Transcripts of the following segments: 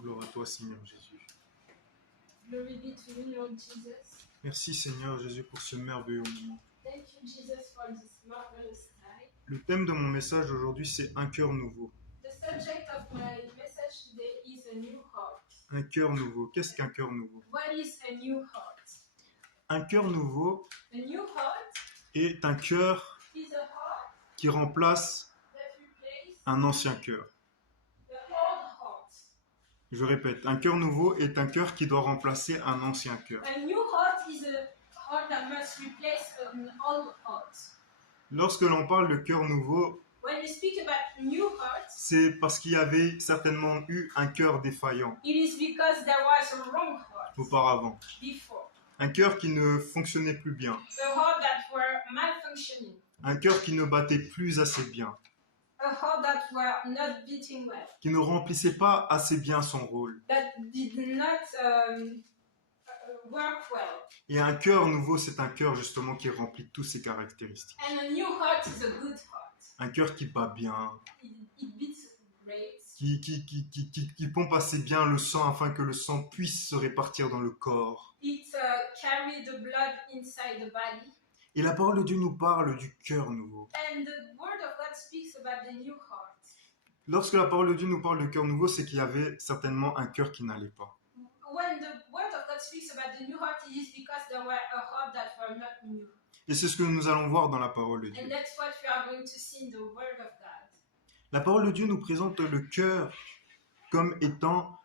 gloire à toi, Seigneur Jésus. Glory be to you, Lord Jesus. Merci, Seigneur Jésus, pour ce merveilleux moment. Thank you, Jesus, for this marvelous time. Le thème de mon message aujourd'hui, c'est un cœur nouveau. The subject of my message today is a new heart. Un cœur nouveau. Qu'est-ce qu'un cœur nouveau? What is a new heart? Un cœur nouveau A new heart est un cœur is a heart qui remplace that replaces un ancien cœur. the old heart. Je répète, un cœur nouveau est un cœur qui doit remplacer un ancien cœur. A new heart is a heart that must replace an old heart. Lorsque l'on parle de cœur nouveau, When we speak about new hearts, c'est parce qu'il y avait certainement eu un cœur défaillant it is because there was a wrong heart auparavant. before. Un cœur qui ne fonctionnait plus bien. A heart that were malfunctioning. Un cœur qui ne battait plus assez bien. A heart that were not beating well. Qui ne remplissait pas assez bien son rôle. That did not work well. Et un cœur nouveau, c'est un cœur justement qui remplit toutes ces caractéristiques. And a new heart is a good heart. Un cœur qui bat bien, It beats great. qui pompe assez bien le sang afin que le sang puisse se répartir dans le corps. It carry the blood inside the body. Et la parole de Dieu nous parle du cœur nouveau. And the word of God speaks about the new heart. Lorsque la parole de Dieu nous parle de cœur nouveau, c'est qu'il y avait certainement un cœur qui n'allait pas. When the word of God speaks about the new heart, it is because there were a heart that were not new. Et c'est ce que nous allons voir dans la parole de Dieu. And that's what we are going to see in the word of God. La parole de Dieu nous présente le cœur comme étant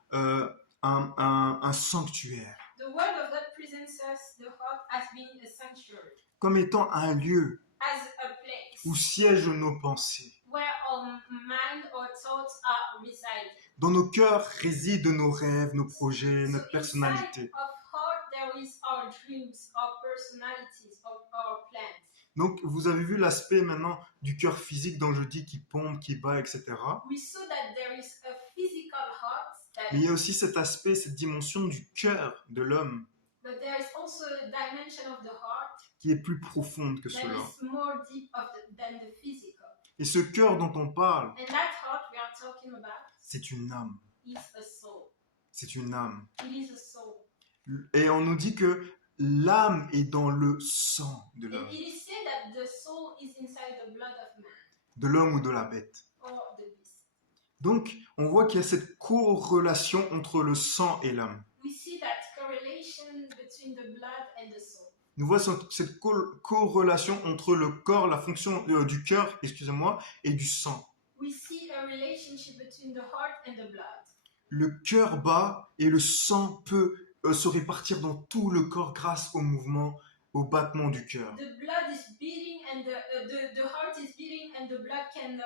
un sanctuaire, The word of God presents us the heart as being a sanctuary, comme étant un lieu as a place où siègent nos pensées. where our mind or thoughts are residing. Dans nos cœurs résident nos rêves, nos projets, notre So personnalité. inside of heart there is our dreams, our personalities, our plans. Donc, vous avez vu l'aspect maintenant du cœur physique dont je dis qui pompe, qui bat, etc. We saw that there is a physical heart, Mais il y a aussi cet aspect, cette dimension du cœur de l'homme but there is also a dimension of the heart qui est plus profonde que that cela. is more deep than the physical. Et ce cœur dont on parle, And that heart we are talking about c'est une âme. is a soul. C'est une âme. It is a soul. Et on nous dit que l'âme est dans le sang de And l'homme, it is said that the soul is inside the blood of man de l'homme ou de la bête. or the beast. Donc, on voit qu'il y a cette corrélation entre le sang et l'âme. We see that correlation between the blood and the soul. Nous voyons cette corrélation entre le corps, la fonction du cœur, excusez-moi, et du sang. We see a relationship between the heart and the blood. Le cœur bat et le sang peut se répartir dans tout le corps grâce au mouvement, au battement du cœur. The blood is beating and the heart is beating and the blood can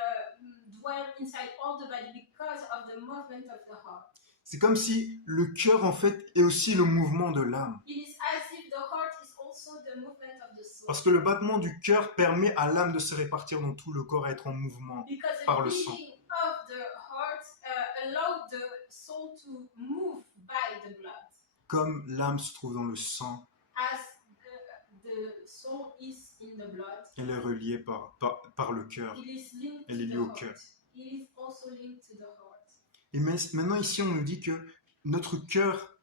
dwell inside all the body because of the movement of the heart. C'est comme si le cœur, en fait, est aussi le mouvement de l'âme. It is as if the heart is also the movement of the soul. Parce que le battement du cœur permet à l'âme de se répartir dans tout le corps, à être en mouvement. Because the par le sang. beating of the heart allowed the soul to move by the blood, Comme l'âme se trouve dans le sang, as the soul is in the blood. elle est reliée par le cœur. It is linked Elle est to liée the au heart. cœur. It is also linked to the heart. Et maintenant, ici, on nous dit que notre cœur,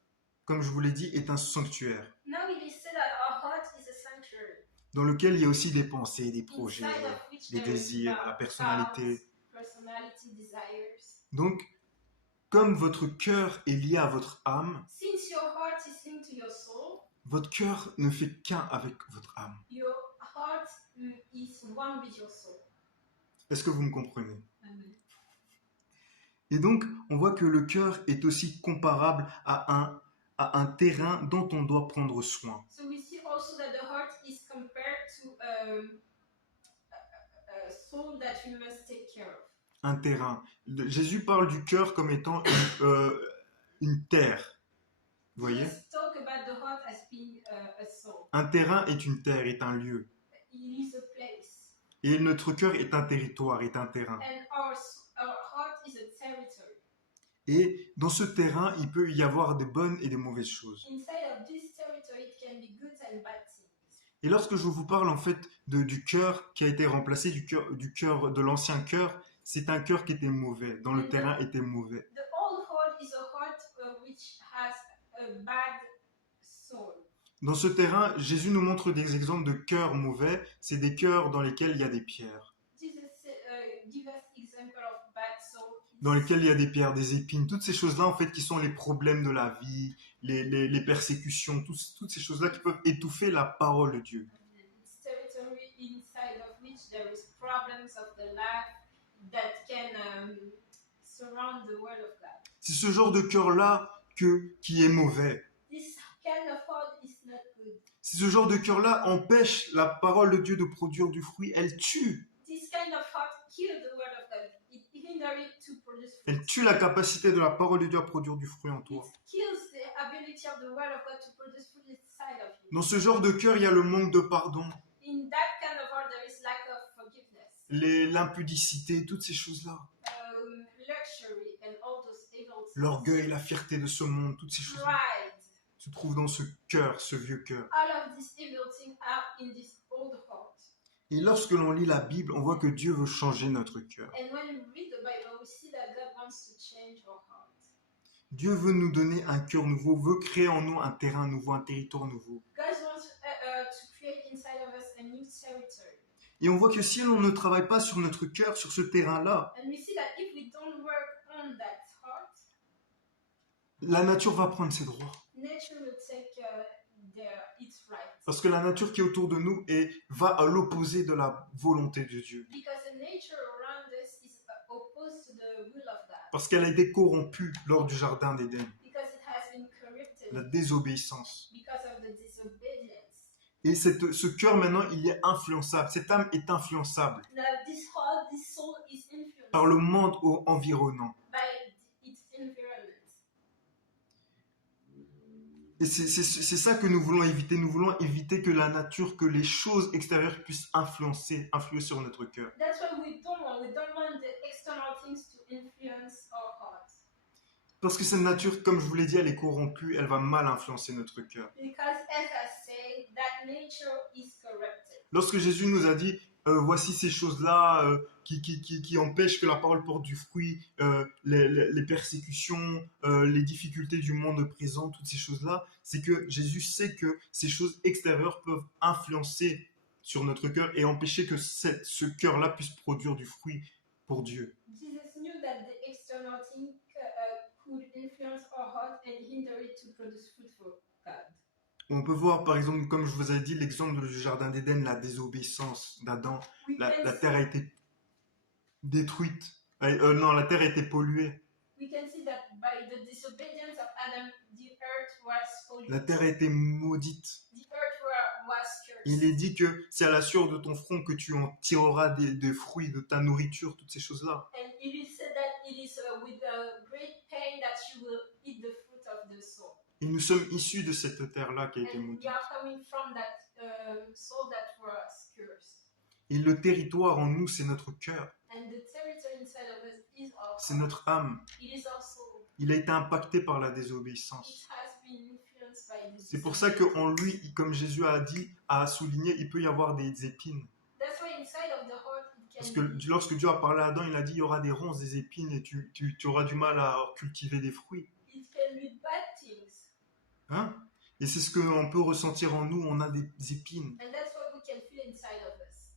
comme je vous l'ai dit, est un sanctuaire, Now it is said that our heart is a sanctuary, dans lequel il y a aussi des pensées, des projets, inside of which des there is désirs, la personnalité. thoughts, personality, desires. Donc, comme votre cœur est lié à votre âme, Since your heart is linked to your soul, votre cœur ne fait qu'un avec votre âme. your heart is one with your soul. Est-ce que vous me comprenez? Amen. Et donc, on voit que le cœur est aussi comparable à un terrain dont on doit prendre soin. So we see also that the heart is compared to a soul that we must take care of. Un terrain. Jésus parle du cœur comme étant une terre. Vous voyez? Let's talk about the heart as being a soul. Un terrain est une terre, est un lieu. It is a place. Et notre cœur est un territoire, est un terrain. And our heart is a territory. Et dans ce terrain, il peut y avoir des bonnes et des mauvaises choses. Inside of this territory, it can be good and bad things. Et lorsque je vous parle en fait du cœur qui a été remplacé, du cœur de l'ancien cœur, c'est un cœur qui était mauvais, dont le terrain était mauvais. The old heart is a heart which has a bad soul. Dans ce terrain, Jésus nous montre des exemples de cœurs mauvais. C'est des cœurs dans lesquels il y a des pierres. Jesus give us example of bad soul. Dans lesquels il y a des pierres, des épines, toutes ces choses-là en fait qui sont les problèmes de la vie, les persécutions, toutes ces choses-là qui peuvent étouffer la parole de Dieu. It's territory inside of which there is problems of the life that can surround the word of God. C'est ce genre de cœur-là qui est mauvais. This kind of heart is not good. C'est ce genre de cœur-là empêche la parole de Dieu de produire du fruit. Elle tue. This kind of heart kills the word of God. It hinders it to produce fruit. Elle tue la capacité de la parole de Dieu à produire du fruit en toi. It kills the ability of the word of God to produce fruit inside of you. Dans ce genre de cœur, il y a le manque de pardon, In that kind of heart, there is lack of forgiveness, l'impudicité, toutes ces choses-là. luxury, and all those evil things. L'orgueil, la fierté de ce monde, toutes ces choses-là Pride. se trouvent dans ce cœur, ce vieux cœur. All of these evil things are in this old heart. Et lorsque l'on lit la Bible, on voit que Dieu veut changer notre cœur. And when we read the Bible, we see that God wants to change our heart. Dieu veut nous donner un cœur nouveau, veut créer en nous un terrain nouveau, un territoire nouveau. God wants to create inside of us a new territory. Et on voit que si on ne travaille pas sur notre cœur, sur ce terrain-là, And we see that if we don't work on that heart, la nature va prendre ses droits. nature will take its right. Parce que la nature qui est autour de nous va à l'opposé de la volonté de Dieu. Because the nature around us is opposed to the will of God. Parce qu'elle a été corrompue lors du jardin d'Éden. Because it has been corrupted. La désobéissance. Because of the disobedience. Et ce cœur maintenant, il est influençable. Cette âme est influençable Now this heart, this soul is influenced par le monde environnant. by its environment. Et c'est ça que nous voulons éviter. Nous voulons éviter que la nature, que les choses extérieures puissent influer sur notre cœur. That's what we don't want. We don't want the external things to influence our hearts. Parce que cette nature, comme je vous l'ai dit, elle est corrompue, elle va mal influencer notre cœur. Because as I say, that nature is corrupted. Lorsque Jésus nous a dit, voici ces choses-là qui empêchent que la parole porte du fruit, les persécutions, les difficultés du monde présent, toutes ces choses-là, c'est que Jésus sait que ces choses extérieures peuvent influencer sur notre cœur et empêcher que ce cœur-là puisse produire du fruit pour Dieu. Jesus knew that the external thing could influence our heart and hinder it to produce fruit for God. On peut voir, par exemple, comme je vous ai dit, l'exemple du jardin d'Éden, la désobéissance d'Adam. We La can terre a été détruite. Non, la terre a été polluée. see that by the disobedience of Adam, the earth was polluted. La terre a été maudite. The earth was cursed. Il est dit que c'est à la sueur de ton front que tu en tireras des fruits, de ta nourriture, toutes ces choses-là. And it is said that it is with a great pain that you will eat the fruit of the soul. Et nous sommes issus de cette terre-là qui a été And maudite. we are coming from that soul that was cursed. Et le territoire en nous, c'est notre cœur, And the territory inside of us is our c'est heart. notre âme. It is our soul. Il a été impacté par la désobéissance. It has been influenced by the C'est pour ça qu'en lui, comme Jésus a souligné, il peut y avoir des épines. That's why inside of the heart it Parce can que be. lorsque Dieu a parlé à Adam, il a dit il y aura des ronces, des épines et tu auras du mal à cultiver des fruits. It can be bad things. Hein? Et c'est ce qu'on peut ressentir en nous, on a des épines. And that's what we can feel inside of us.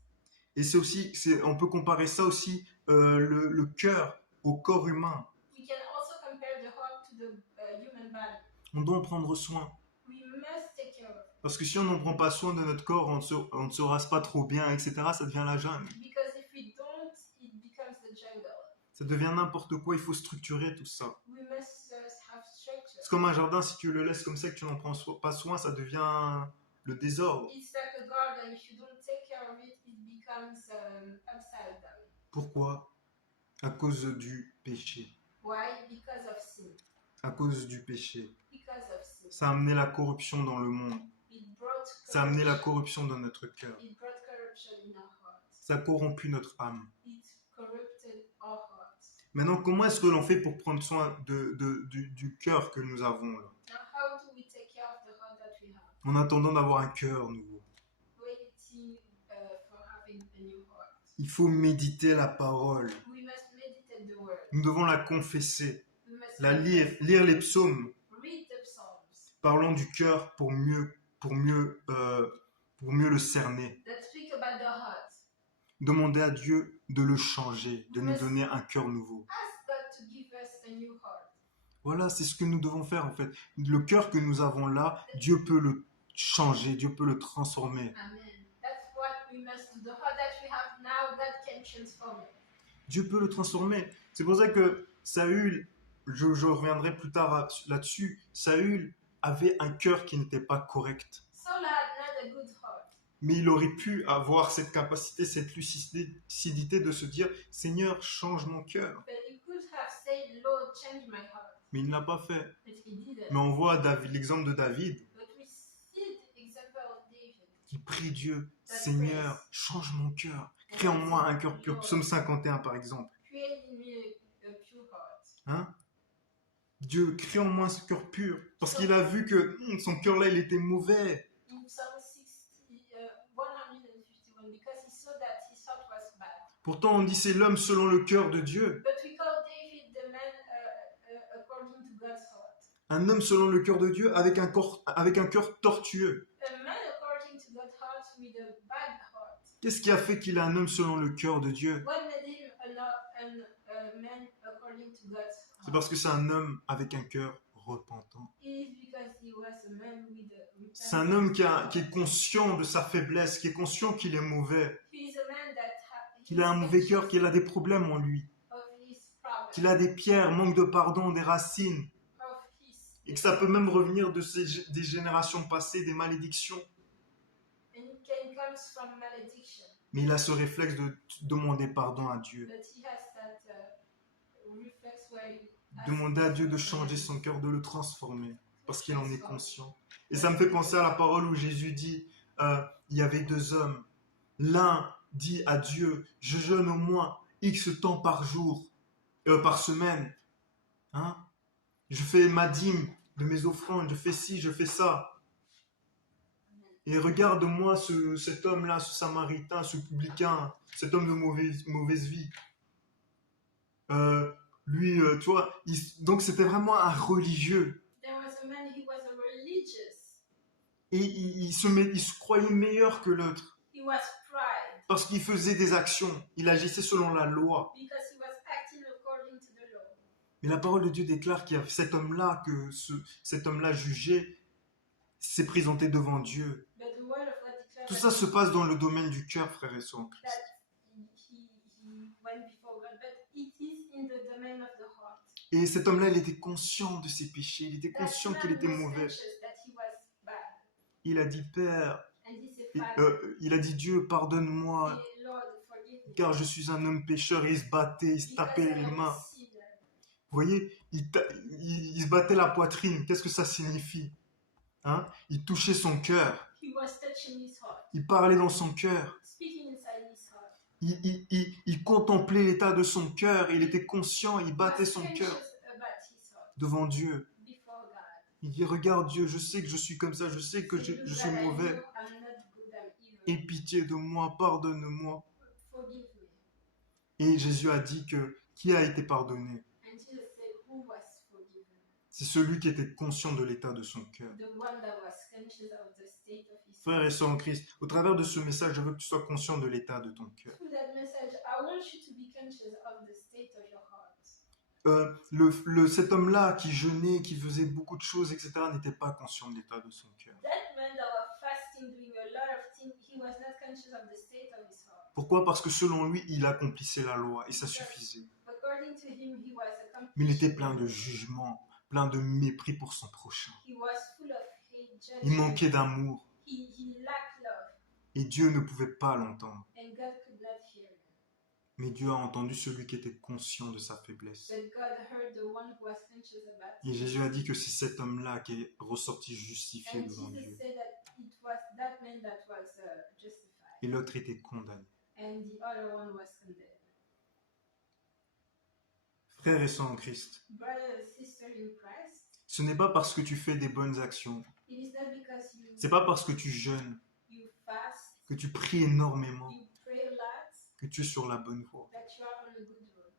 Et c'est aussi, on peut comparer ça aussi, le cœur au corps humain. We can also compare the heart to the human body. On doit en prendre soin. We must take care of it. Parce que si on n'en prend pas soin de notre corps, on ne se rase pas trop bien, etc., ça devient la jungle. Because if we don't, it becomes the jungle. Ça devient n'importe quoi, il faut structurer tout ça. We must have structure. C'est comme un jardin, si tu le laisses comme ça, que tu n'en prends pas soin, ça devient le désordre. It's like a garden. If you don't take care of it, it becomes upside down. Pourquoi? À cause du péché. Why? Because of sin. À cause du péché. Because of sin. Ça a amené la corruption dans le monde. It brought Ça a amené la corruption dans notre cœur. It brought corruption in our hearts. Ça a corrompu notre âme. It corrupted our hearts. Maintenant, comment est-ce que l'on fait pour prendre soin du cœur que nous avons là, Now, how do we take care of the heart that we have? en attendant d'avoir un cœur nouveau? Waiting for having a new heart. Il faut méditer la parole. We must meditate the word. Nous devons la confesser, We must la lire les psaumes. read Parlons du cœur pour mieux le cerner. Let's speak about the heart. Demandez à Dieu de le changer, de nous donner un cœur nouveau. Ask God to give us a new heart. Voilà, c'est ce que nous devons faire en fait. Le cœur que nous avons là, Dieu peut le changer, Dieu peut le transformer. Amen. That's what we must do. The heart that we have now, God can transform it. Dieu peut le transformer. C'est pour ça que Saül, je reviendrai plus tard là-dessus, Saül avait un cœur qui n'était pas correct. Saul had not a good heart. Mais il aurait pu avoir cette capacité, cette lucidité de se dire, Seigneur, change mon cœur. But he could have said, Lord, change my heart. Mais il ne l'a pas fait. But he didn't. Mais on voit l'exemple de David But we see the example of David. qui prie Dieu, Seigneur, change mon cœur. Crée en moi un cœur pur. Psaume 51 par exemple. Create in me a pure heart. Hein? Dieu, crée en moi ce cœur pur. Parce qu'il a vu que son cœur là, il était mauvais. In Psalm 151, because he saw that his heart was bad. Pourtant, on dit c'est l'homme selon le cœur de Dieu. But we call David the man according to God's heart. Un homme selon le cœur de Dieu avec un cœur tortueux. A man according to God's heart with a bad heart. Qu'est-ce qui a fait qu'il est un homme selon le cœur de Dieu? What made him a man according to God's heart? C'est parce que c'est un homme avec un cœur repentant. It is because he was a man with a C'est un homme qui est conscient de sa faiblesse, qui est conscient qu'il est mauvais, He is a man that qu'il a un mauvais cœur, qu'il a des problèmes en lui, of his problem, qu'il a des pierres, manque de pardon, des racines, of his, et que ça peut même revenir des générations passées, des malédictions. and it can comes from malediction. Mais il a ce réflexe de demander pardon à Dieu. But he has that reflex where he asks Demander à Dieu de changer son cœur, de le transformer, parce qu'il en est conscient. Et ça me fait penser à la parole où Jésus dit, il y avait deux hommes. L'un dit à Dieu, je jeûne au moins X temps par jour, par semaine. Hein? Je fais ma dîme de mes offrandes, je fais ci, je fais ça. Et regarde-moi cet homme-là, ce samaritain, ce publicain, cet homme de mauvaise vie. Lui, tu vois, donc c'était vraiment un religieux. There was a man, he was a religious. Et il se croyait meilleur que l'autre. He was pride Parce qu'il faisait des actions. Il agissait selon la loi. because he was acting according to the law. Mais la parole de Dieu déclare qu'il y a cet homme-là, cet homme-là jugé, s'est présenté devant Dieu. But the word of God declares Tout ça se passe dans le domaine du cœur, frères et sœurs en Christ. that he went before God, but it is in the domain of the heart. Et cet homme-là, il était conscient de ses péchés. Il était That conscient man qu'il était was mauvais. conscious that he was bad. Il a dit, Père, And he said, Father, il a dit, Dieu, pardonne-moi, Lord, forgive me. car je suis un homme pécheur. Et il se battait, il se Because tapait I les am a mains. sinner. Vous voyez, il se battait la poitrine. Qu'est-ce que ça signifie? Hein? Il touchait son cœur. He was touching his heart, Il parlait dans son cœur. speaking inside his heart. Il contemplait l'état de son cœur. Il était conscient. Il He battait was son conscious cœur about his heart devant Dieu. before God. Il dit, regarde Dieu, je sais que je suis comme ça. Je sais que je suis mauvais. I'm not good, I'm Aie evil. pitié de moi. Pardonne-moi. Forgive me. Et Jésus a dit que qui a été pardonné? And Jesus said, who was forgiven? C'est celui qui était conscient de l'état de son cœur. The one that was conscious of the state of his Frères et sœurs en Christ, au travers de ce message, je veux que tu sois conscient de l'état de ton cœur. Through that message, I want you to be conscious of the state of your heart. Cet homme-là qui jeûnait, qui faisait beaucoup de choses, etc., n'était pas conscient de l'état de son cœur. That man that was fasting, doing a lot of things, he was not conscious of the state of his heart. Pourquoi? Parce que selon lui, il accomplissait la loi et ça suffisait. According to him, he was Mais il était accomplished. plein de jugement, plein de mépris pour son prochain. He was full of hate, Il judgment. manquait d'amour He lacked love, et Dieu ne pouvait pas l'entendre. and God could not hear him. Mais Dieu a entendu celui qui était conscient de sa faiblesse. But God heard the one who was conscious about Et it. Jésus a dit que c'est cet homme-là qui est ressorti justifié And devant Jesus Dieu. said that it was that man that was justified, Et l'autre était condamné. and the other one was condemned. Frères et sœurs en Christ, Brother and sister in Christ, ce n'est pas parce que tu fais des bonnes actions, it is not because c'est pas parce que tu jeûnes, you fast, que tu pries énormément, you pray a lot, que tu es sur la bonne voie. that you are on a good road.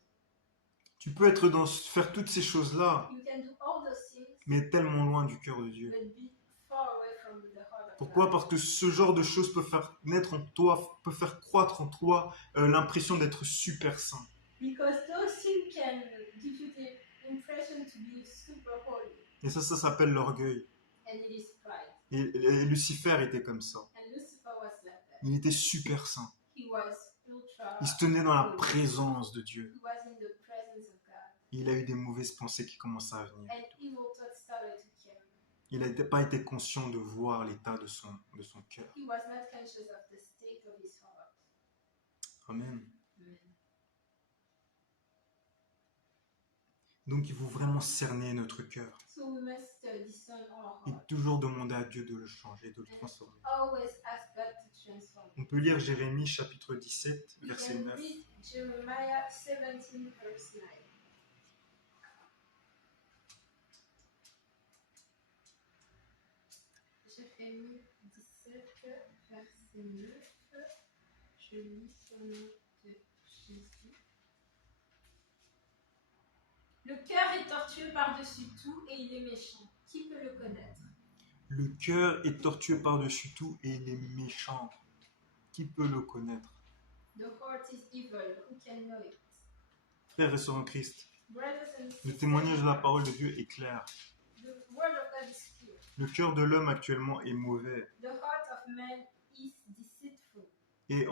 Tu peux être faire toutes ces choses-là You can do all those things, mais tellement loin du cœur de Dieu. but be far away from the heart of Pourquoi? God. Parce que ce genre de choses peut faire naître en toi, peut faire croître en toi l'impression d'être super saint. Because those things can give you the impression to be super holy, Et ça s'appelle l'orgueil. and it is pride. Et Lucifer était comme ça. And Lucifer was like that. Il était super saint. He was ultra. Il se tenait dans la holy. présence de Dieu. He was in the presence of God, Et il a eu des mauvaises pensées qui commençaient à venir. and evil thoughts started to come. Il n'a pas été conscient de voir l'état de son cœur. He was not conscious of the state of his heart. Amen. Amen. Donc il faut vraiment cerner notre cœur. So we must discern our Et heart. toujours demander à Dieu de le changer, de le transformer. Always ask God to transform. On peut lire Jérémie chapitre 17, We verset can 9. read Jeremiah 17, verse 9. Jérémie 17, verset 9. Je lis au nom de Jésus. Le cœur est tortueux par-dessus tout et il est méchant. Qui peut le connaître? Le cœur est tortueux par-dessus tout et il est méchant. Qui peut le connaître? The heart is evil. Who can know it? Frères et sœurs en Christ, Brothers and le sisters, témoignage de la parole de Dieu est clair. the word of God is pure. Le cœur de l'homme actuellement est mauvais. The heart of man is deceitful. Et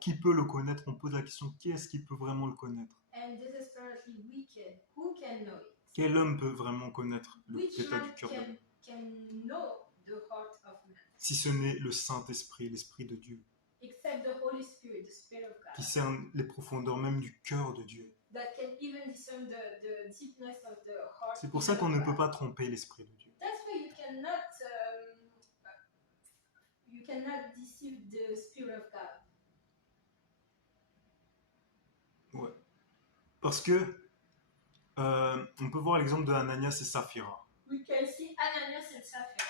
qui peut le connaître? On pose la question, qui est-ce qui peut vraiment le connaître? And desperately wicked. Who can know it? Quel homme peut vraiment connaître Which l'état man du cœur de l'homme? can know the heart of man? Si ce n'est le Saint-Esprit, l'Esprit de Dieu, Except the Holy Spirit, the Spirit of qui God, cerne les profondeurs même du cœur de Dieu. that can even discern the deepness of the heart. C'est pour ça qu'on ne peut pas tromper l'Esprit de Dieu. That's why you cannot deceive the Spirit of God. Ouais. Parce que on peut voir l'exemple de Ananias et Saphira. We can see Ananias and Sapphira.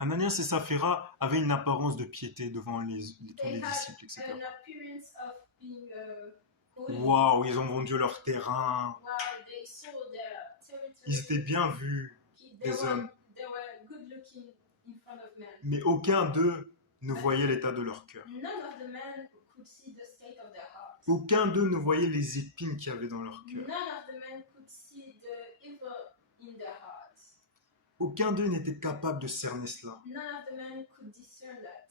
Ananias et Saphira avaient une apparence de piété devant tous They les had disciples, etc. an appearance of being holy. Waouh, ils ont vendu leur terrain, Wow, they sold their territory. ils étaient bien vus, They des hommes. were good looking in front of men. Mais aucun d'eux ne voyait l'état de leur cœur. None of the men could see the state of their hearts. Aucun d'eux ne voyait les épines qu'il y avait dans leur cœur. None of the men could see the evil in their hearts. Aucun d'eux n'était capable de cerner cela. None of the men could discern that.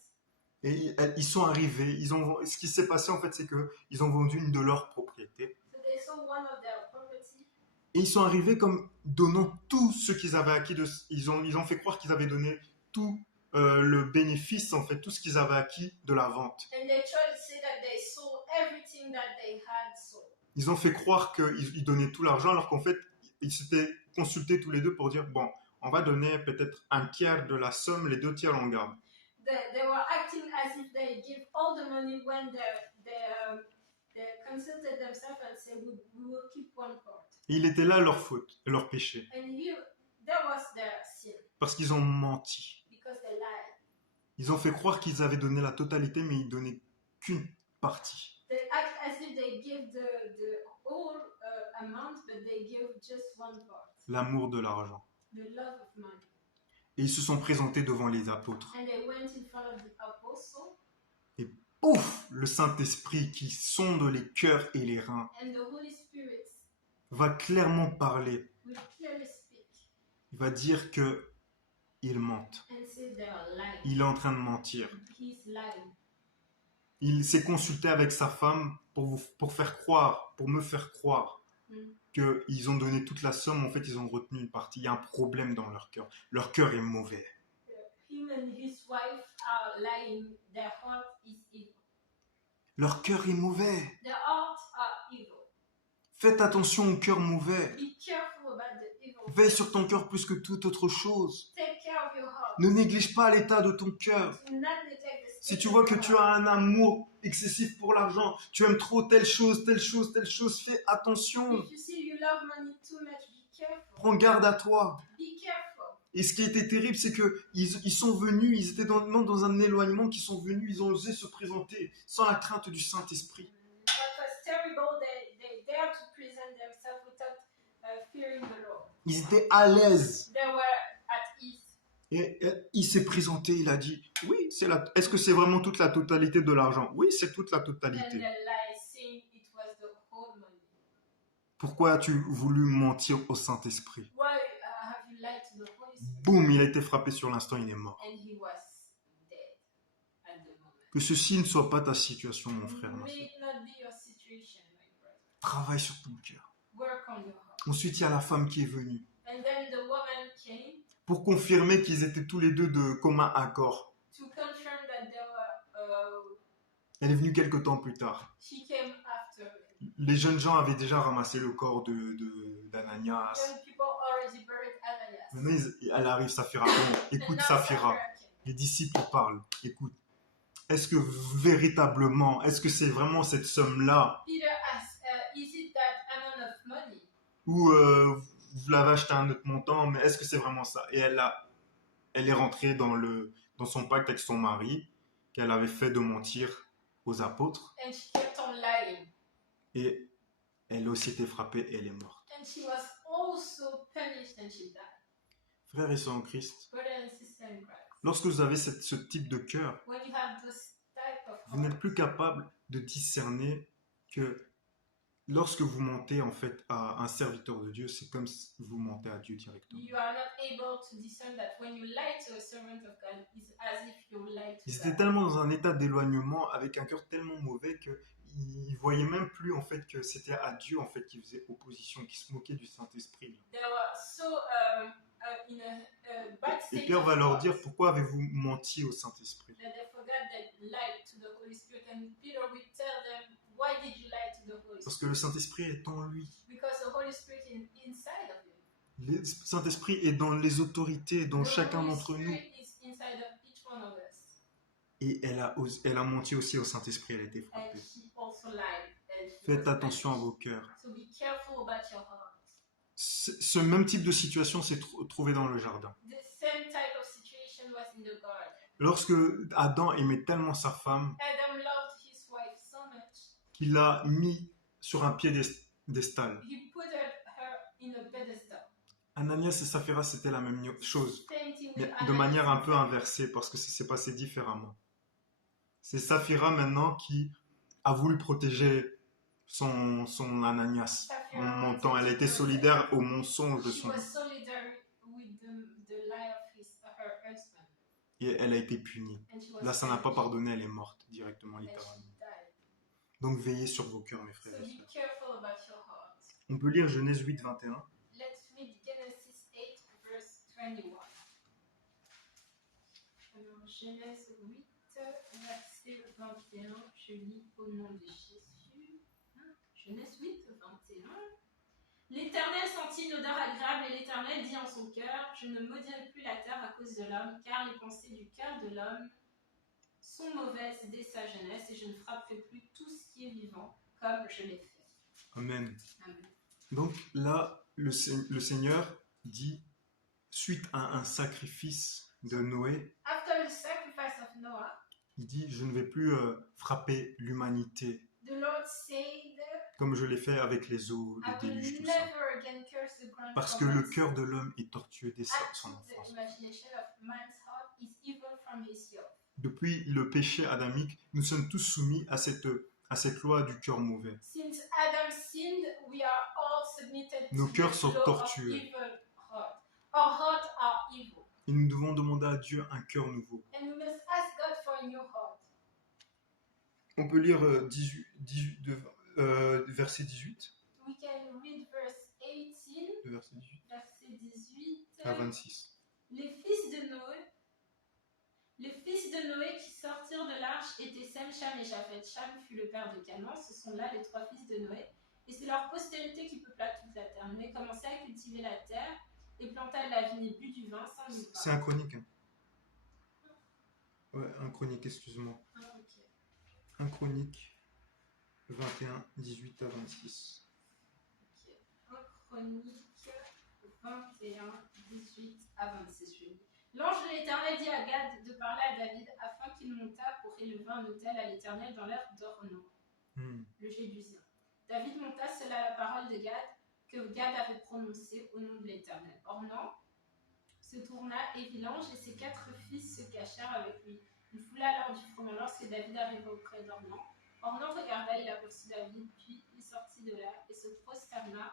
Et ils sont arrivés, ce qui s'est passé en fait, c'est qu'ils ont vendu une de leurs propriétés. So they sold one of their property, Et ils sont arrivés comme donnant tout ce qu'ils avaient acquis. Ils ont fait croire qu'ils avaient donné tout le bénéfice, en fait, tout ce qu'ils avaient acquis de la vente. and they tried to say that they sold everything that they had sold. Ils ont fait croire qu'ils donnaient tout l'argent, alors qu'en fait, ils s'étaient consultés tous les deux pour dire, bon, on va donner peut-être un tiers de la somme, les 2 tiers on garde. They were acting as if they give all the money when they consulted themselves and said, we will keep one part. Et il était là leur faute, leur péché, And here, that was their sin, parce qu'ils ont menti. because they lied. Ils ont fait croire qu'ils avaient donné la totalité, mais ils donnaient qu'une partie. They act as if they give the whole amount, but they give just one part, L'amour de l'argent. the love of money. Et ils se sont présentés devant les apôtres. And they went in front of the apostle, Pouf, le Saint-Esprit qui sonde les cœurs et les reins and the Holy Spirit va clairement parler. will clearly speak Il va dire que il mente. and say they are lying. Il est en train de mentir. He's lying. Il s'est consulté avec sa femme pour faire croire, pour me faire croire Mm. qu'ils ont donné toute la somme. En fait, ils ont retenu une partie. Il y a un problème dans leur cœur. Leur cœur est mauvais. Him and his wife are lying. Their heart is evil. Leur cœur est mauvais. Their hearts are evil. Faites attention au cœur mauvais. Be careful about the evil. Veille sur ton cœur plus que toute autre chose. Take care of your heart. Ne néglige pas l'état de ton cœur. Do not neglect the Si state tu of vois que your tu heart. as un amour excessif pour l'argent, tu aimes trop telle chose, telle chose, telle chose, fais attention. If you see you love money too much, be careful. Prends garde à toi. Be careful. Et ce qui était terrible, c'est que ils sont venus, ils étaient dans un éloignement, qu'ils sont venus, ils ont osé se présenter sans la crainte du Saint-Esprit. What was terrible, they dared to present themselves without fearing the Lord. Ils étaient à l'aise. They were at ease. Et il s'est présenté, il a dit, oui, est-ce que c'est vraiment toute la totalité de l'argent? Oui, c'est toute la And totalité. they lied, saying it was the whole money. Pourquoi as-tu voulu mentir au Saint-Esprit? Why have you lied to the Holy Spirit? Boum, il a été frappé sur l'instant, il est mort. And he was dead at the moment. Que ceci ne soit pas ta situation, mon frère, ma May soeur. it not be your situation, my brother. Travaille sur ton cœur. Work on your heart. Ensuite, il y a la femme qui est venue And then the woman came pour confirmer qu'ils étaient tous les deux de commun accord. to confirm that they were. Elle est venue quelque temps plus tard. She came after him. Les jeunes gens avaient déjà ramassé le corps d'Ananias. Young people already buried Ananias. Maintenant, elle arrive, Saphira. Bon, And écoute, now Saphira. Sapphira came. Les disciples parlent. Écoute, est-ce que véritablement, est-ce que c'est vraiment cette somme-là Peter asked, is it that amount of money? ou vous l'avez acheté à un autre montant, mais est-ce que c'est vraiment ça? Et elle est rentrée dans son pacte avec son mari, qu'elle avait fait de mentir aux apôtres, And she kept on lying. et elle a aussi été frappée et elle est morte. And she was also punished and she died. Frères et sœurs en Christ, Brother and sister in Christ. lorsque vous avez ce type de cœur, When you have this type of vous n'êtes heart, plus capable de discerner que lorsque vous mentez en fait à un serviteur de Dieu, c'est comme si vous mentez à Dieu directement. you are not able to discern that when you lie to a servant of God, it's as if you lie to Ils étaient God. tellement dans un état d'éloignement, avec un cœur tellement mauvais qu'ils voyaient même plus en fait que c'était à Dieu en fait qui faisait opposition, qui se moquait du Saint-Esprit. They were so in a bad Et state Pierre of va leur heart dire, pourquoi avez-vous menti au Saint-Esprit? that they forgot that lied to the Holy Spirit. And Peter will tell them, why did you lie to the Holy Parce Spirit? que le Saint-Esprit est en lui. Because the Holy Spirit is inside of him. Le Saint-Esprit est dans les autorités, dans The chacun Holy d'entre nous. Spirit is inside of each one of us. Et elle a menti aussi au Saint-Esprit, elle a été And frappée. she also lied. And she Faites was attention à punished. vos cœurs. So be careful about your heart. Ce même type de situation s'est trouvé dans le jardin. The same type of situation was in the garden. Lorsque Adam aimait tellement sa femme Adam loved his wife so much, qu'il l'a mis sur un piédestal. he put her in a pedestal. Ananias et Saphira, c'était la même chose, Same thing mais with de Ananias manière un and peu Sapphira. inversée, parce que ça s'est passé différemment. C'est Saphira maintenant qui a voulu protéger son Ananias en mentant. Elle a été solidaire au mensonge de She son was solidary with the lie of her husband. et elle a été punie. And she was Là, ça n'a pas punished. pardonné, elle est morte directement, And she littéralement. died. Donc veillez sur vos cœurs, mes So frères et be sœurs. careful about your heart. On peut lire Genèse 8, 21. Let's read Genesis 8, verse 21. Alors, Genèse 8, verset 21, je lis au nom de Jésus. Genèse 8, 21. L'Éternel sentit une odeur agréable et l'Éternel dit en son cœur, je ne maudirai plus la terre à cause de l'homme, car les pensées du cœur de l'homme sont mauvaises dès sa jeunesse et je ne frapperai plus tout ce qui est vivant comme je l'ai fait. Amen. Amen. Donc là, le Seigneur dit, suite à un sacrifice de Noé, After the sacrifice of Noah, il dit, je ne vais plus frapper l'humanité the Lord said, comme je l'ai fait avec les eaux, I le déluge, will tout ça. never again curse the ground Parce que from le henceforth. cœur de l'homme est tortueux dès son Actually, the enfance. imagination of man's heart is evil from his youth. Depuis le péché adamique, nous sommes tous soumis à cette loi du cœur mauvais. Since Adam sinned, we are all submitted Nos to cœurs the sont law tortueux. of evil heart. Our hearts are evil. Et nous devons demander à Dieu un cœur nouveau. And we must ask God for a new heart. On peut lire verset 18, We can read verse 18, de verset 18 verset 18. à 26. Les fils de Noé qui sortirent de l'arche étaient Sem, Cham et Japheth. Cham fut le père de Canaan. Ce sont là les trois fils de Noé. Et c'est leur postérité qui peupla toute la terre. Noé commença à cultiver la terre et planta de la vigne et but du vin sans nulle part. C'est un chronique. Hein. Ouais, un chronique, excuse-moi. Ah, ok. Un chronique 21, 18 à 26. Ok. 1 Chronique 21, 18 à 26. Je lis. L'ange de l'Éternel dit à Gad de parler à David afin qu'il montât pour élever un autel à l'Éternel dans l'air d'Ornon, le Jébusien. David monta, cela la parole de Gad. que Gad avait prononcé au nom de l'Éternel. Ornan se tourna et vit l'ange et ses 4 fils se cachèrent avec lui. Il foula alors du froment lorsque David arriva auprès d'Ornan. Ornan regarda, il aperçut David, puis il sortit de là et se prosterna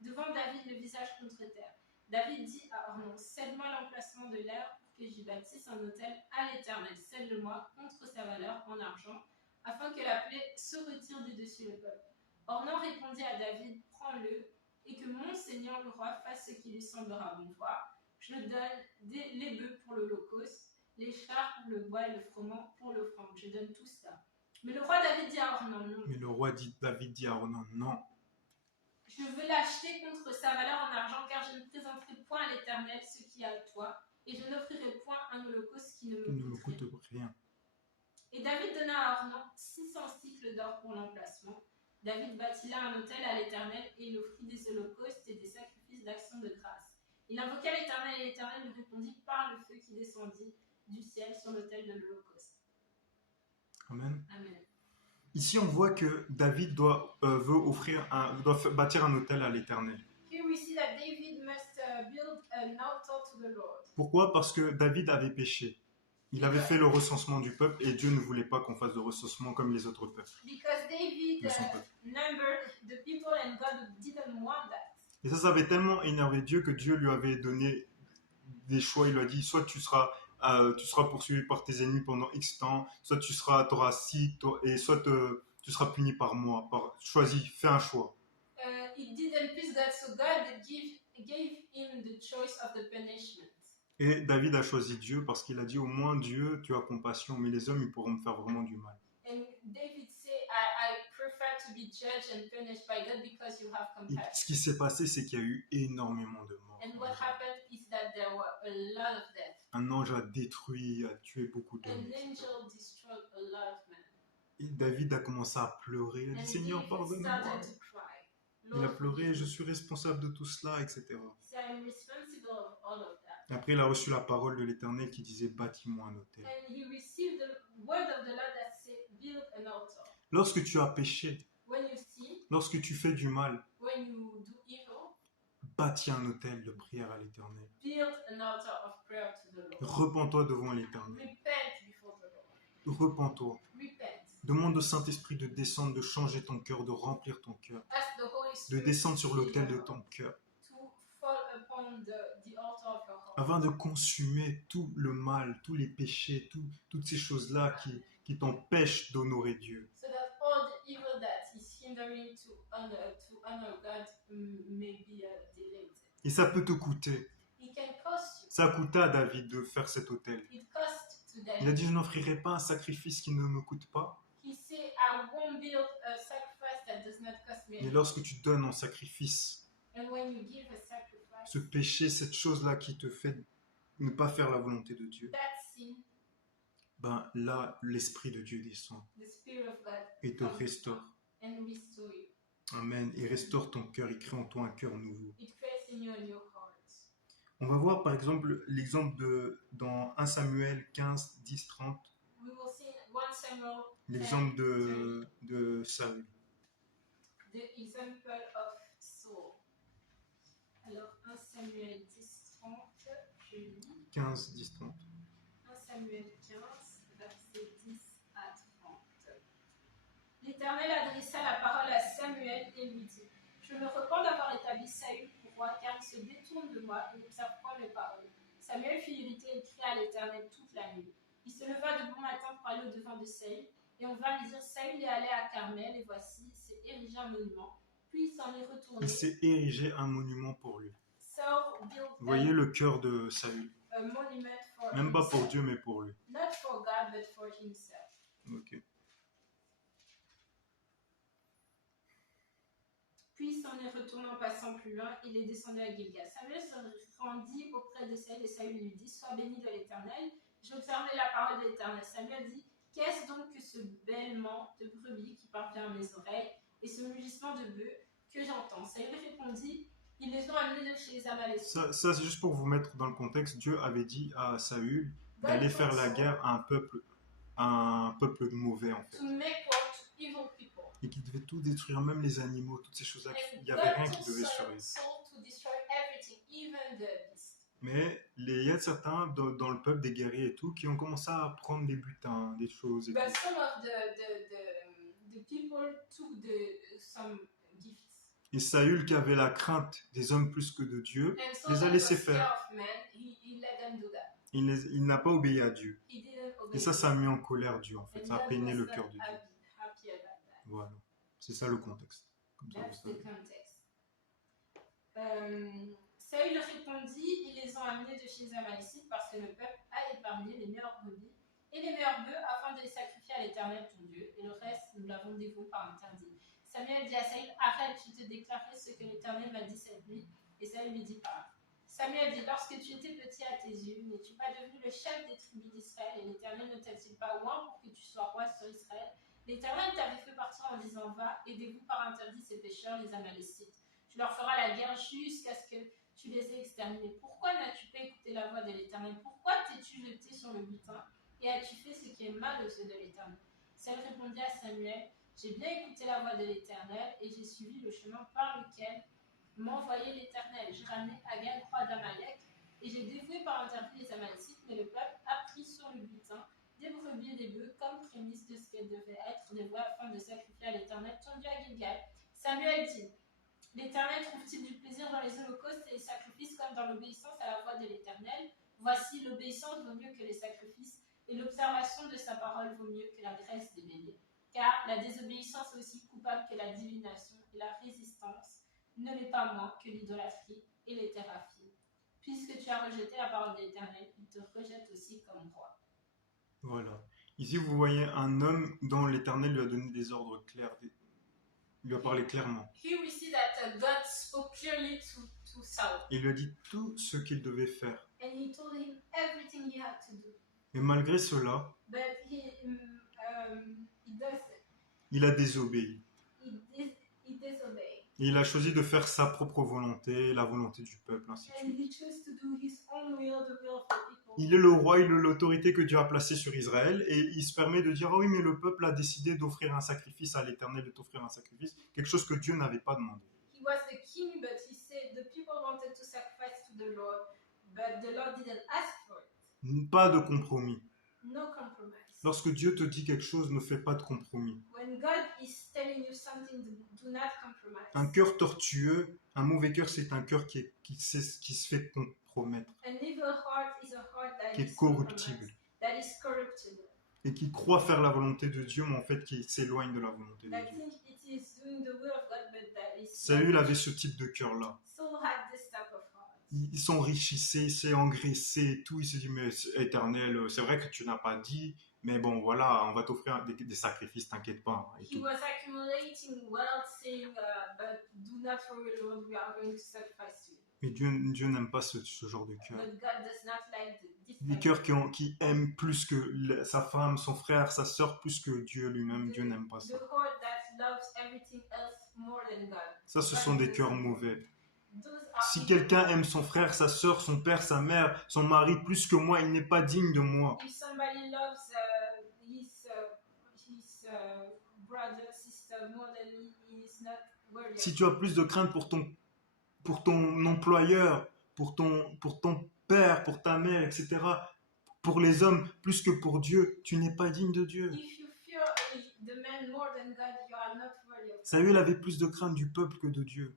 devant David le visage contre terre. David dit à Ornan, cède-moi l'emplacement de l'air pour que j'y bâtisse un autel à l'Éternel. Cède-le-moi contre sa valeur en argent, afin que la plaie se retire du dessus le peuple. Ornan répondit à David, prends-le, et que mon seigneur le roi fasse ce qui lui semblera bon voir. Je donne les bœufs pour l'holocauste, les chars pour le bois et le froment pour l'offrande. Je donne tout cela. Mais le roi David dit à Ornan, non. Mais le roi David dit à Ornan, non, Je veux l'acheter contre sa valeur en argent, car je ne présenterai point à l'Éternel ce qui est à toi, et je n'offrirai point un holocauste qui ne me coûte rien. Et David donna à Ornan 600 cycles d'or pour l'emplacement. David bâtit là un autel à l'Éternel, et il offrit des holocaustes et des sacrifices d'action de grâce. Il invoqua l'Éternel, et l'Éternel lui répondit par le feu qui descendit du ciel sur l'autel de l'holocauste. Amen. Amen. Ici, on voit que David doit bâtir un autel à l'Éternel. Here we see that David must build an altar to the Lord. Pourquoi? Parce que David avait péché. Il avait fait le recensement du peuple et Dieu ne voulait pas qu'on fasse de recensement comme les autres peuples. Because David De son peuple. numbered the people and God didn't want that. Et ça avait tellement énervé Dieu que Dieu lui avait donné des choix. Il lui a dit, soit tu seras poursuivi par tes ennemis pendant X temps, soit tu auras ci, et soit tu seras puni par moi. Choisis, fais un choix. It didn't please God, so God gave him the choice of the punishment. Et David a choisi Dieu parce qu'il a dit, au moins Dieu, tu as compassion, mais les hommes, ils pourront me faire vraiment du mal. And David said, I prefer to be judged and punished by God because you have Et compassion. ce qui s'est passé, c'est qu'il y a eu énormément de morts. And what happened is that there were a lot of deaths. Un ange a détruit, a tué beaucoup An d'hommes. angel destroyed a lot of men. Et David a commencé à pleurer. Il a And dit, Seigneur, David pardonne-moi. started to cry. Il a Lord, pleuré, forgive je me. suis responsable de tout cela, etc. So I'm responsible of all of that. Et après, il a reçu la parole de l'Éternel qui disait, bâtis-moi un autel. And he received the word of the Lord that said, build an altar. Lorsque tu as péché, When you sin, lorsque tu fais du mal, when you do evil, bâtis un autel de prière à l'Éternel. build an altar of prayer to the Lord. Repends-toi devant l'Éternel. Repent before the Lord. Repends-toi. Repent. Demande au Saint-Esprit de descendre, de changer ton cœur, de remplir ton cœur, Ask the Holy de Spirit descendre sur l'autel de ton cœur, to fall upon the altar of your heart. afin de consumer tout le mal, tous les péchés, toutes ces choses-là qui t'empêchent d'honorer Dieu. So that all the evil that is hindering to honor God may be delayed. Et ça peut te coûter. It can cost you. Ça a coûté à David de faire cet autel. It cost to Il a David. dit, je n'offrirai pas un sacrifice qui ne me coûte pas. He said, I won't build a sacrifice that does not cost me Et anything. lorsque tu donnes en sacrifice, And when you give a sacrifice, ce péché, cette chose-là qui te fait ne pas faire la volonté de Dieu, that sin, ben là, l'Esprit de Dieu descend the Spirit of God et te restaure. and restore you. Amen. Et restaure ton cœur, il crée en toi un cœur nouveau. It creates in you and your heart. On va voir par exemple l'exemple dans 1 Samuel 15, 10, 30, We will see in 1 Samuel l'exemple 10, de Saül. the example of Saul. Alors 1 Samuel 10, 30, je lis. 15, 10, 30. 1 Samuel 15, versets 10 à 30. L'Éternel adressa la parole à Samuel et lui dit, je me repens d'avoir établi Saül pour roi, car il se détourne de moi et n'observe point mes paroles. Samuel fut irrité et cria à l'Éternel toute la nuit. Il se leva de bon matin pour aller au-devant de Saül, et on vint lui dire, Saül est allé à Carmel, et voici, il s'est érigé un monument. Puis il s'en est retourné. Il s'est érigé un monument pour lui. Saul built Vous voyez le cœur de Saül. a monument for Même pas pour himself. Dieu, mais pour lui. Not for God, but for himself. Ok. Puis il s'en est retourné en passant plus loin, il est descendu à Gilgal. Samuel se rendit auprès de Saül et Saül lui dit, sois béni de l'Éternel, j'observais la parole de l'Éternel. Samuel dit, qu'est-ce donc que ce bêlement de brebis qui parvient à mes oreilles et ce mugissement de bœuf que j'entends? Saül répondit, ils les ont amenés de chez les Amalécites. Ça c'est juste pour vous mettre dans le contexte. Dieu avait dit à Saül d'aller faire la guerre à un peuple mauvais en fait. To make war to evil people. et qu'il devait tout détruire, même les animaux, toutes ces choses-là. Il And n'y avait rien God qui told devait survivre. Saul to destroy everything, even the beast. Mais il y a certains dans le peuple, des guerriers et tout, qui ont commencé à prendre des butins, des choses et But tout. some of the people took some gifts. Et Saül, qui avait la crainte des hommes plus que de Dieu, And les Saul a that laissés was scared faire. of men, he let them do that. Il n'a pas obéi à Dieu. He didn't obey. Et ça a mis en colère Dieu, en fait. And Ça a God peiné was le not cœur de Dieu. happy about that. Voilà. C'est ça le contexte. Comme ça, That's vous the savez. context. Saül répondit, ils les ont amenés de chez les Amalécites parce que le peuple a épargné les meilleures brebis et les meilleurs bœufs afin de les sacrifier à l'Éternel ton Dieu, et le reste nous l'avons dévoué par interdit. Samuel dit à Saül, arrête, je te déclarerai ce que l'Éternel m'a dit cette nuit. Et Saül lui dit, parle. Samuel dit, lorsque tu étais petit à tes yeux, n'es-tu pas devenu le chef des tribus d'Israël, et l'Éternel ne t'a-t-il pas oint pour que tu sois roi sur Israël? L'Éternel t'avait fait partir en disant, va, aidez-vous par interdit ces pécheurs, les Amalécites. Tu leur feras la guerre jusqu'à ce que tu les aies exterminés. Pourquoi n'as-tu pas écouté la voix de l'Éternel? Pourquoi t'es-tu jeté sur le butin et as-tu fait ce qui est mal aux yeux de l'Éternel? Saül répondit à Samuel, j'ai bien écouté la voix de l'Éternel et j'ai suivi le chemin par lequel m'envoyait l'Éternel. J'ai ramené Agag, roi d'Amalek, et j'ai dévoué par interdit les Amalécites, mais le peuple a pris sur le butin des brebis et des bœufs comme prémisse de ce qu'elles devaient être dévouées afin de sacrifier à l'Éternel ton Dieu à Gilgal. Samuel dit, l'Éternel trouve-t-il du plaisir dans les holocaustes et les sacrifices comme dans l'obéissance à la voix de l'Éternel? Voici, l'obéissance vaut mieux que les sacrifices, et l'observation de sa parole vaut mieux que la graisse des béliers. Car la désobéissance est aussi coupable que la divination, et la résistance ne l'est pas moins que l'idolâtrie et les théraphies. Puisque tu as rejeté la parole de l'Éternel, il te rejette aussi comme roi. Voilà. Ici, vous voyez un homme dont l'Éternel lui a donné des ordres clairs. Il lui a parlé clairement. Here we see that God spoke clearly to Saul. Il lui a dit tout ce qu'il devait faire. And he told him everything he had to do. Et malgré cela, But he doesn't. il a désobéi. He disobeyed. Et il a choisi de faire sa propre volonté, la volonté du peuple, ainsi de And suite. he chose to do his own will, the will of the people. Il est le roi, il est l'autorité que Dieu a placée sur Israël, et il se permet de dire, ah oui, mais le peuple a décidé d'offrir un sacrifice à l'Éternel, de t'offrir un sacrifice, quelque chose que Dieu n'avait pas demandé. He was the king, but he said the people wanted to sacrifice to the Lord, but the Lord didn't ask for it. Pas de compromis. No compromise. Lorsque Dieu te dit quelque chose, ne fais pas de compromis. When God is telling you something, do not compromise. Un cœur tortueux, un mauvais cœur, c'est un cœur qui se fait compromettre, An evil heart is a heart that qui is est corruptible, that is corruptible. et qui croit faire la volonté de Dieu, mais en fait qui s'éloigne de la volonté de That Dieu. think it is doing the will of God, but that is Saül avait ce type de cœur-là. Saul had this type of heart. Il s'enrichissait, il s'est engraissé et tout. Il s'est dit, mais Éternel, c'est vrai que tu n'as pas dit, mais bon, voilà, on va t'offrir des sacrifices, t'inquiète pas. Et He tout. was accumulating wealth, saying, but do not worry, Lord, we are going to sacrifice you. Mais Dieu n'aime pas ce genre de cœur. But God does not like this Des type cœurs qui aiment plus que sa femme, son frère, sa sœur, plus que Dieu lui-même. Dieu n'aime pas the ça. heart that loves everything else more than God. Ça, ce sont des cœurs mauvais. Those are Si evil. quelqu'un aime son frère, sa sœur, son père, sa mère, son mari plus que moi, il n'est pas digne de moi. If somebody loves his brother, sister more than he is not worthy. Si tu as plus de crainte pour ton employeur, pour ton père, pour ta mère, etc., pour les hommes, plus que pour Dieu, tu n'es pas digne de Dieu. If you fear the man more than God, you are not worthy of God. Saül avait plus de crainte du peuple que de Dieu.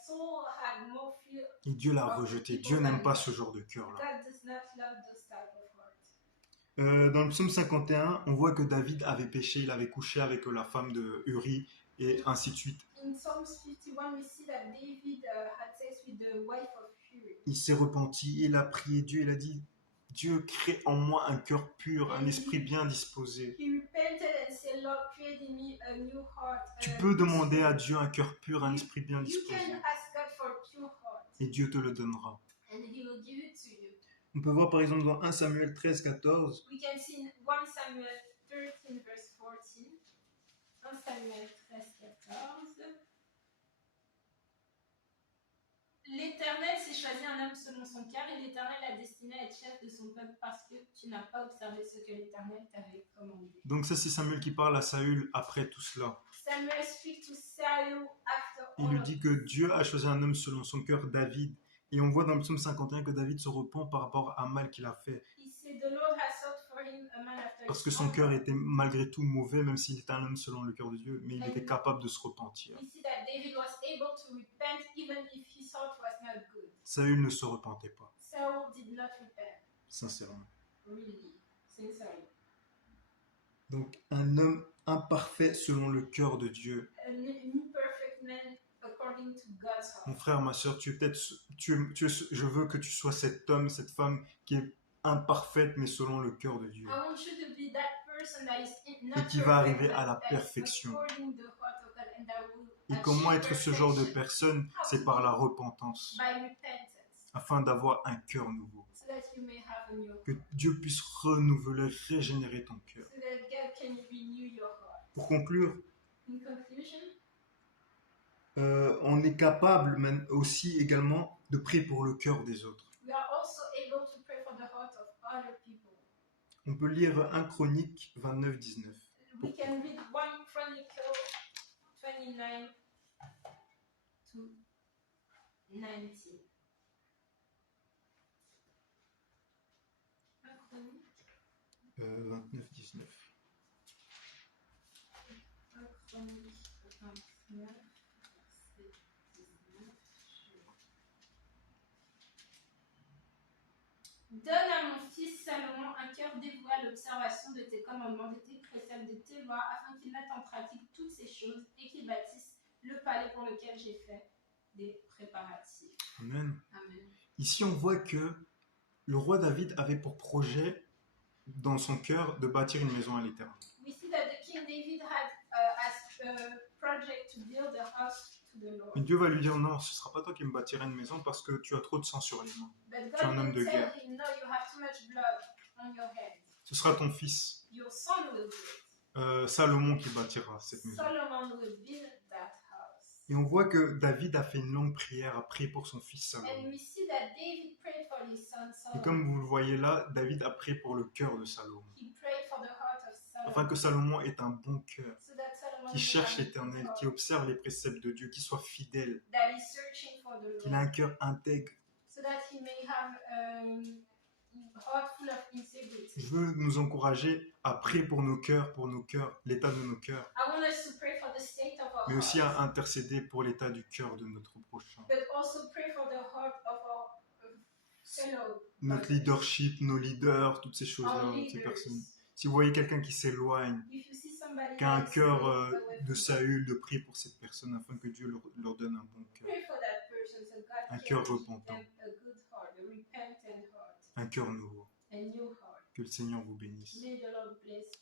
Saul had more fear. Et Dieu l'a rejeté. Dieu n'aime pas ce genre de cœur-là. God does not love those type of heart. Dans le psaume 51, on voit que David avait péché, il avait couché avec la femme de Uri, et ainsi de suite. In Psalms 51, we see that David had sex with the wife of Uri. Il s'est repenti, il a prié Dieu, il a dit, Dieu, crée en moi un cœur pur, un esprit bien disposé. He repented and said, Lord, create in me a new heart. Tu peux demander à Dieu un cœur pur, un esprit bien You disposé. can ask God for a pure heart, Et Dieu te le donnera. and He will give it to you. On peut voir par exemple dans 1 Samuel 13, 14, We can see in 1 Samuel 13, verse 14. 1 Samuel 13, 14. L'Éternel s'est s'est choisi un homme selon son cœur et l'Éternel l'a destiné à être chef de son peuple parce que tu n'as pas observé ce que l'Éternel t'avait commandé. Donc ça, c'est Samuel qui parle à Saül après tout cela. Samuel speaks to Saul after Il all lui of dit this. que Dieu a choisi un homme selon son cœur, David. Et on voit dans le psaume 51 que David se repent par rapport à un mal qu'il a fait. He said, the Lord has sought for him a man after Parce his que son own cœur heart. était malgré tout mauvais, même s'il était un homme selon le cœur de Dieu, mais il était capable de se repentir. We see that David was able to repent even if his heart was not good. Saül ne se repentait pas, Saul did not repent, sincèrement. really, sincerely. Donc un homme imparfait selon le cœur de Dieu. An imperfect man according to God's Mon heart. frère, ma soeur, je veux que tu sois cet homme, cette femme qui est imparfaite mais selon le cœur de Dieu. I want you to be that person that is not Et qui va perfect, arriver à la but that is perfection. according the heart of God and that will Et achieve comment être ce genre de perfection personne? C'est par la repentance, by repentance, afin d'avoir un cœur nouveau. so that you may have a new heart, Que Dieu puisse renouveler, régénérer ton cœur. so that God can renew your heart. Pour conclure, In conclusion, on est capable même aussi également de prier pour le cœur des autres. we are also able to pray for the heart of other people. On peut lire 1 Chronique 29, 19. We can read 1 Chronicle 29 to 19. 1 Chronique 29, 19. 1 Chronique 29, verset 19. Donne à mon fils Salomon un cœur dévoué à l'observation de tes commandements, de tes préceptes, de tes lois, afin qu'il mette en pratique toutes ces choses et qu'il bâtisse le palais pour lequel j'ai fait des préparatifs. Amen. Amen. Ici, on voit que le roi David avait pour projet dans son cœur de bâtir une maison à l'Éternel. We see that the King David had as a project to build a house to the Lord. Et Dieu va lui dire non, ce ne sera pas toi qui me bâtiras une maison parce que tu as trop de sang sur les mains. But Tu es un God homme de will tell guerre. him, no, you have too much blood on your hands. Ce sera ton fils, Your son will do it. Salomon, qui bâtira cette maison. Solomon will build that house. Et on voit que David a fait une longue prière à prier pour son fils And Salomon. we see that David prayed for his son Et Solomon. comme vous le voyez là, David a prié pour le cœur de Salomon. He prayed for the heart of Solomon. Afin que Salomon ait un bon cœur, So that Solomon qui will cherche have a good l'Éternel, heart, qui observe les préceptes de Dieu, qui soit fidèle, that is searching for the qu'il a un Lord, cœur intègre. so that he may have a heart full of integrity. Je veux nous encourager à prier pour nos cœurs, l'état de nos cœurs, I want us to pray for the state of our mais aussi hearts, à intercéder pour l'état du cœur de notre prochain. but also pray for the heart of our fellow, Notre leadership, nos leaders, toutes ces choses-là, our ces personnes. leaders. Si vous voyez quelqu'un qui s'éloigne, If you see somebody qui a un that is cœur away de from Saül, de prier pour cette personne afin que Dieu leur donne un bon cœur, pray for that person so God un can cœur give repentant, them a good heart, a repentant heart, un cœur nouveau. a new heart. Que le Seigneur vous bénisse. May the Lord bless you.